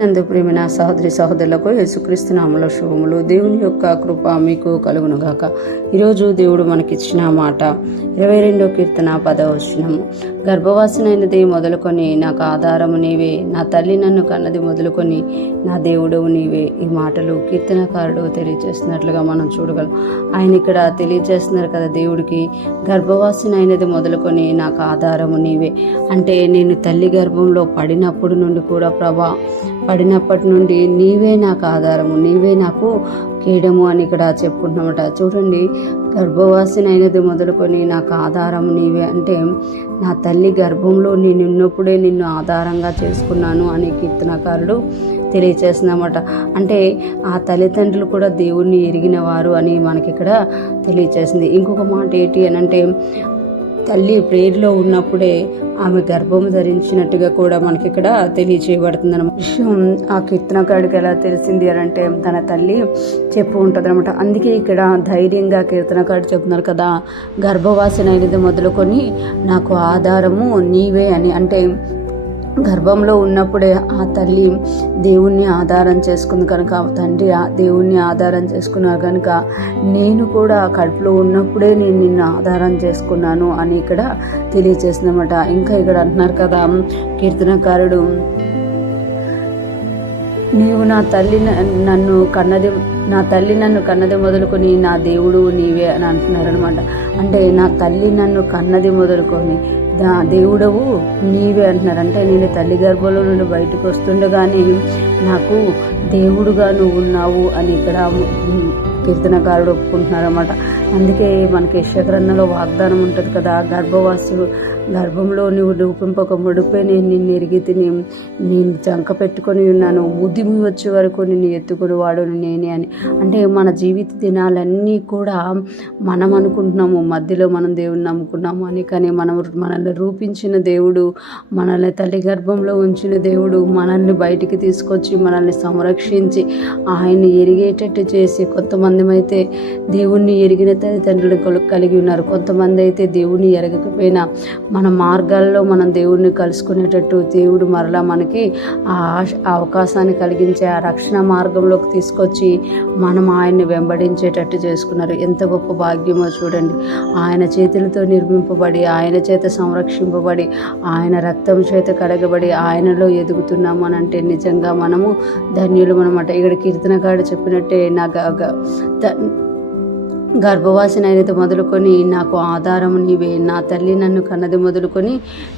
నందు ప్రేమిన సహోదరి సహోదరులకు యేసుక్రీస్తు నామములో శుభములు. దేవుని యొక్క కృప మీకు కలుగునుగాక. ఈరోజు దేవుడు మనకిచ్చిన మాట 22వ కీర్తన 10వ వచనము. గర్భవాసినైనది మొదలుకొని నాకు ఆధారము నీవే, నా తల్లి నన్ను కన్నది మొదలుకొని నా దేవుడవు నీవే. ఈ మాటలు కీర్తనకారుడు తెలియజేస్తున్నట్లుగా మనం చూడగలం. ఆయన ఇక్కడ తెలియజేస్తున్నారు కదా, దేవుడికి గర్భవాసినైనది మొదలుకొని నాకు ఆధారము నీవే అంటే నేను తల్లి గర్భంలో పడినప్పుడు నుండి కూడా పడినప్పటి నుండి నీవే నాకు ఆధారము, నీవే నాకు కేడము అని ఇక్కడ చెప్పుకుంటున్నమాట. చూడండి, గర్భవాసినైనది మొదలుకొని నాకు ఆధారము నీవే అంటే నా తల్లి గర్భంలో నేను ఉన్నప్పుడే నిన్ను ఆధారంగా చేసుకున్నాను అని కీర్తనకారుడు తెలియచేస్తున్నమాట. అంటే ఆ తల్లిదండ్రులు కూడా దేవుణ్ణి ఎరిగిన వారు అని మనకి ఇక్కడ తెలియచేసింది. ఇంకొక మాట ఏంటి అని అంటే, తల్లి ప్రేరులో ఉన్నప్పుడే ఆమె గర్భం ధరించినట్టుగా కూడా మనకి ఇక్కడ తెలియచేయబడుతుంది అన్నమాట. విషయం ఆ కీర్తనకారుడికి ఎలా తెలిసింది అని అంటే తన తల్లి చెప్పు ఉంటుంది అనమాట. అందుకే ఇక్కడ ధైర్యంగా కీర్తనకారుడు చెప్తున్నారు కదా, గర్భవాసినైనది మొదలుకొని నాకు ఆధారము నీవే అని. అంటే గర్భంలో ఉన్నప్పుడే ఆ తల్లి దేవుణ్ణి ఆధారం చేసుకుంది కనుక, తండ్రి దేవుణ్ణి ఆధారం చేసుకున్నారు కనుక నేను కూడా కడుపులో ఉన్నప్పుడే నేను నిన్ను ఆధారం చేసుకున్నాను అని ఇక్కడ తెలియజేసిందన్నమాట. ఇంకా ఇక్కడ అంటున్నారు కదా కీర్తనకారుడు, నీవు నా తల్లి నన్ను కన్నది మొదలుకొని నా దేవుడు నీవే అని అంటున్నారు అనమాట. అంటే నా తల్లి నన్ను కన్నది మొదలుకొని దేవుడవు నీవే అంటున్నారు. అంటే నేను తల్లి గర్భంలో నుండి బయటకు వస్తుండగానే నాకు దేవుడుగా నువ్వు ఉన్నావు అని ఇక్కడ కీర్తనకారుడు ఒప్పుకుంటున్నారన్నమాట. అందుకే మనకి యెషయా గ్రంథంలో వాగ్దానం ఉంటుంది కదా, గర్భంలో నువ్వు రూపింపక ముడిపే నేను నిన్ను ఎరిగి నేను చంక పెట్టుకొని ఉన్నాను, ముదిమి వచ్చే వరకు నిన్ను ఎత్తుకుని వాడు నేనే అని. అంటే మన జీవిత దినాలన్నీ కూడా మనం అనుకుంటున్నాము మధ్యలో మనం దేవుని నమ్ముకున్నాము అని, కానీ మనల్ని రూపించిన దేవుడు, మనల్ని తల్లి గర్భంలో ఉంచిన దేవుడు మనల్ని బయటికి తీసుకొచ్చి మనల్ని సంరక్షించి ఆయన్ని ఎరిగేటట్టు చేసి, కొంతమంది అయితే దేవుణ్ణి ఎరిగిన తల్లిదండ్రులు కలిగి ఉన్నారు, కొంతమంది అయితే దేవుణ్ణి ఎరగకపోయినా మన మార్గాల్లో మనం దేవుణ్ణి కలుసుకునేటట్టు దేవుడు మరలా మనకి ఆ అవకాశాన్ని కలిగించే ఆ రక్షణ మార్గంలోకి తీసుకొచ్చి మనం ఆయన్ని వెంబడించేటట్టు చేసుకున్నారు. ఎంత గొప్ప భాగ్యమో చూడండి. ఆయన చేతులతో నిర్మింపబడి, ఆయన చేత సంరక్షింపబడి, ఆయన రక్తం చేత కడగబడి ఆయనలో ఎదుగుతున్నాము అని అంటే నిజంగా మనము ధన్యులం అనమాట. ఇక్కడ కీర్తనకారుడు చెప్పినట్టే గర్భవాసినైనది మొదలుకొని నాకు ఆధారము నీవే, నా తల్లి నన్ను కన్నది మొదలుకొని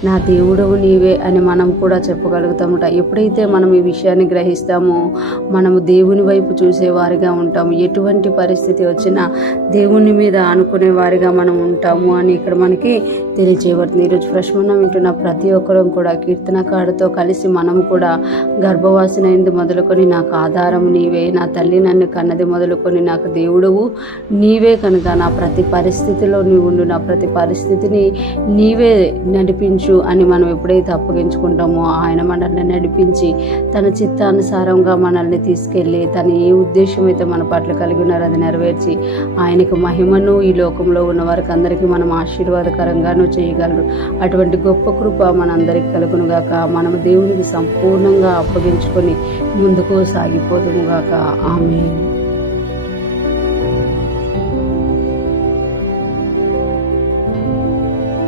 నా దేవుడవు నీవే అని మనం కూడా చెప్పగలుగుతామట. ఎప్పుడైతే మనం ఈ విషయాన్ని గ్రహిస్తామో మనము దేవుని వైపు చూసేవారిగా ఉంటాము. ఎటువంటి పరిస్థితి వచ్చినా దేవుని మీద అనుకునే వారిగా మనం ఉంటాము అని ఇక్కడ మనకి తెలియచేయబడుతుంది. ఈరోజు ఫ్రెష్మన్న వింటున్న ప్రతి ఒక్కరం కూడా కీర్తనకారుడితో కలిసి మనము కూడా గర్భవాసినైనది మొదలుకొని నాకు ఆధారము నీవే, నా తల్లి నన్ను కన్నది మొదలుకొని నాకు దేవుడవు నీవే కనుక నా ప్రతి పరిస్థితిలో నీవు ఉండు, నా ప్రతి పరిస్థితిని నీవే నడిపించు అని మనం ఎప్పుడైతే అప్పగించుకుంటామో ఆయన మనల్ని నడిపించి తన చిత్తానుసారంగా మనల్ని తీసుకెళ్ళి తన ఏ ఉద్దేశం అయితే మన పట్ల కలిగి ఉన్నారో అది నెరవేర్చి ఆయనకు మహిమను ఈ లోకంలో ఉన్న వారికి అందరికీ మనం ఆశీర్వాదకరంగానూ చేయగలరు. అటువంటి గొప్ప కృప మనందరికి కలుగునుగాక. మనము దేవునికి సంపూర్ణంగా అప్పగించుకొని ముందుకు సాగిపోదుముగాక. ఆమేన్.